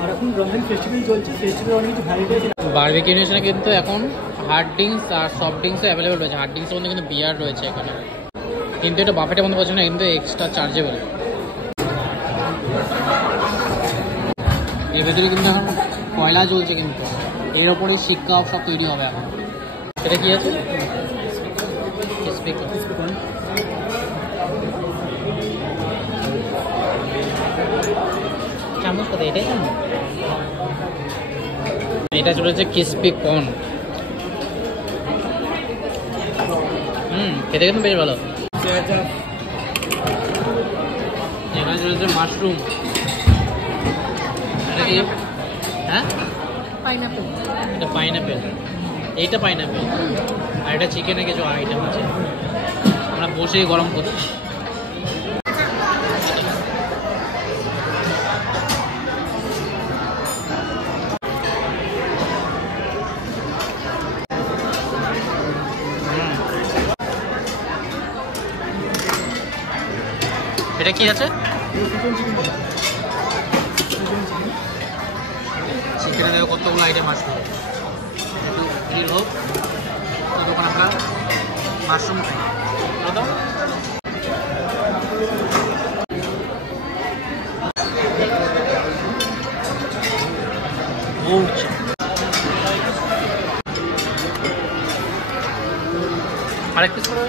আর এখন রমজান ফেস্টিভ্যাল চলছে, ফেস্টিভ্যাল অনেক কিছু ভ্যারাইটি আছে। বারবিকিউ নেশনে কিন্তু এখন হার্ড ড্রিঙ্কস আর সফট ড্রিঙ্কসও অ্যাভেলেবেল রয়েছে। হার্ড ড্রিঙ্কসের মধ্যে কিন্তু বিয়ার রয়েছে এখানে, কিন্তু এটা বাফেটের মধ্যে পাচ্ছে না, কিন্তু এক্সট্রা চার্জেবল। এর ভেতরে কিন্তু এখন কয়লা জ্বলছে, কিন্তু এর ওপরেই শিক্ষা সব তৈরি হবে এখন। এটা কি আছে? চামচ কথা এটাই চামচ। এটা চলেছে ক্রিসপি কর্ন। খেতে কিন্তু বেশ ভালো। এখানে চলেছে মাশরুম। এটা কি? হ্যাঁ, পাইনাপেল। এটা পাইনাপেল, এইটা পাইনাপেল, আর এটা চিকেনের কিছু আইটেম আছে। আমরা বসেই গরম করছি। এটা কি আছে? চিকেনের কতগুলো আইটেম আসবে, একটু ভিড় হোক ততক্ষণ আমরা মাশরুম খাই। আরেক পিস করে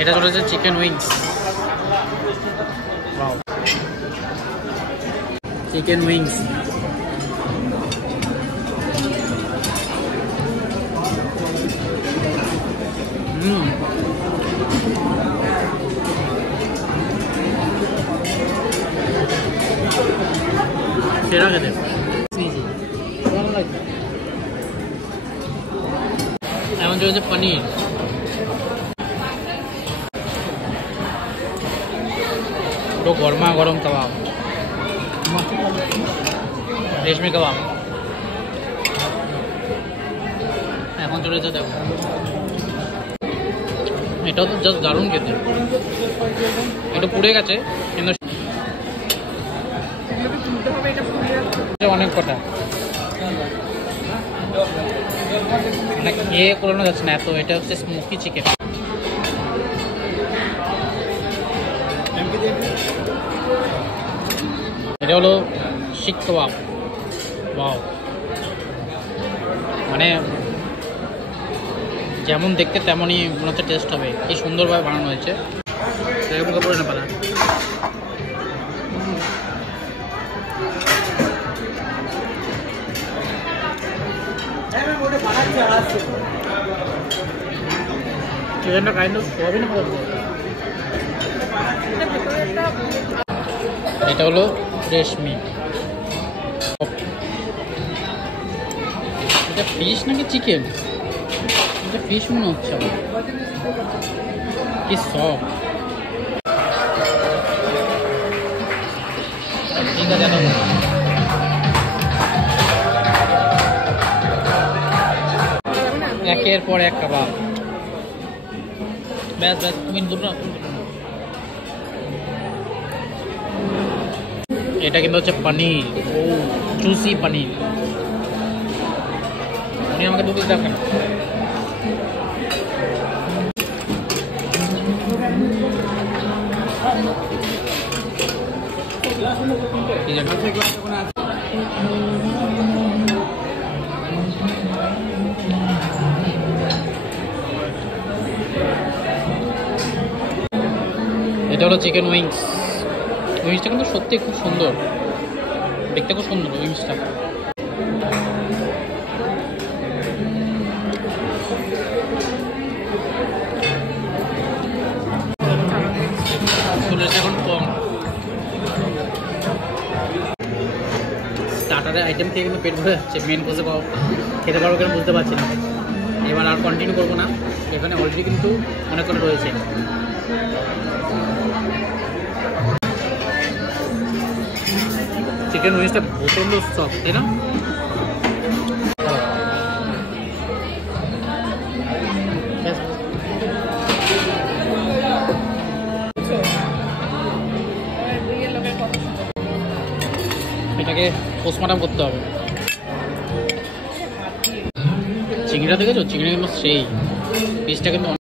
এটা চলেছে চিকেন উইংস। চিকেন উইংস সেরা খেতে। এখন চলেছে পনির। তো গরমা গরম কাবাব, রেশমি কাবাব। এখন চলেছে দেখো, এটাও তো জাস্ট দারুণ খেতে। এটা পুড়ে গেছে কিন্তু অনেক কটা, মানে খেয়ে করানো যাচ্ছে না এত। এটা হচ্ছে স্মোকি চিকেন। এটা হলো শিক কাবাব। ওয়াও, মানে যেমন দেখতে তেমনই মনে হচ্ছে টেস্ট হবে। কি সুন্দরভাবে বানানো হয়েছে। মুখে পড়ে না পালা। চিকেনটা কাইন্ড অফ সোয়াবিন হবে। এটা হলো রেশমি। এটা ফিশ নাকি চিকেন? এটা ফিশ মনে হচ্ছে আমার। কি সফট। ঠিক আছে, একের পর এক কাবাব। ব্যাস ব্যাস, তুমি দুটো। এটা কিন্তু হচ্ছে পনির। ও, জুসি পনির। উনি আমাকে দুটো দেখেন। এটা হলো চিকেন উইংস। উইংসটা কিন্তু সত্যি খুব সুন্দর, দেখতে খুব সুন্দর উইংসটা। এখন কম স্টার্টারের আইটেম থেকে কিন্তু পেট ভরে যাচ্ছে। মেন কোর্সে খেতে পারবো কেন বুঝতে পারছি না। এবার আর কন্টিনিউ করবো না, এখানে অলরেডি কিন্তু অনেক করে রয়েছে। চিকেন উইংসটা প্রচণ্ড সফট, তাই না? এটাকে পোস্টমর্টম করতে হবে। চিংড়িটা দেখেছো? চিংড়ি কিন্তু সেই পিসটা কিন্তু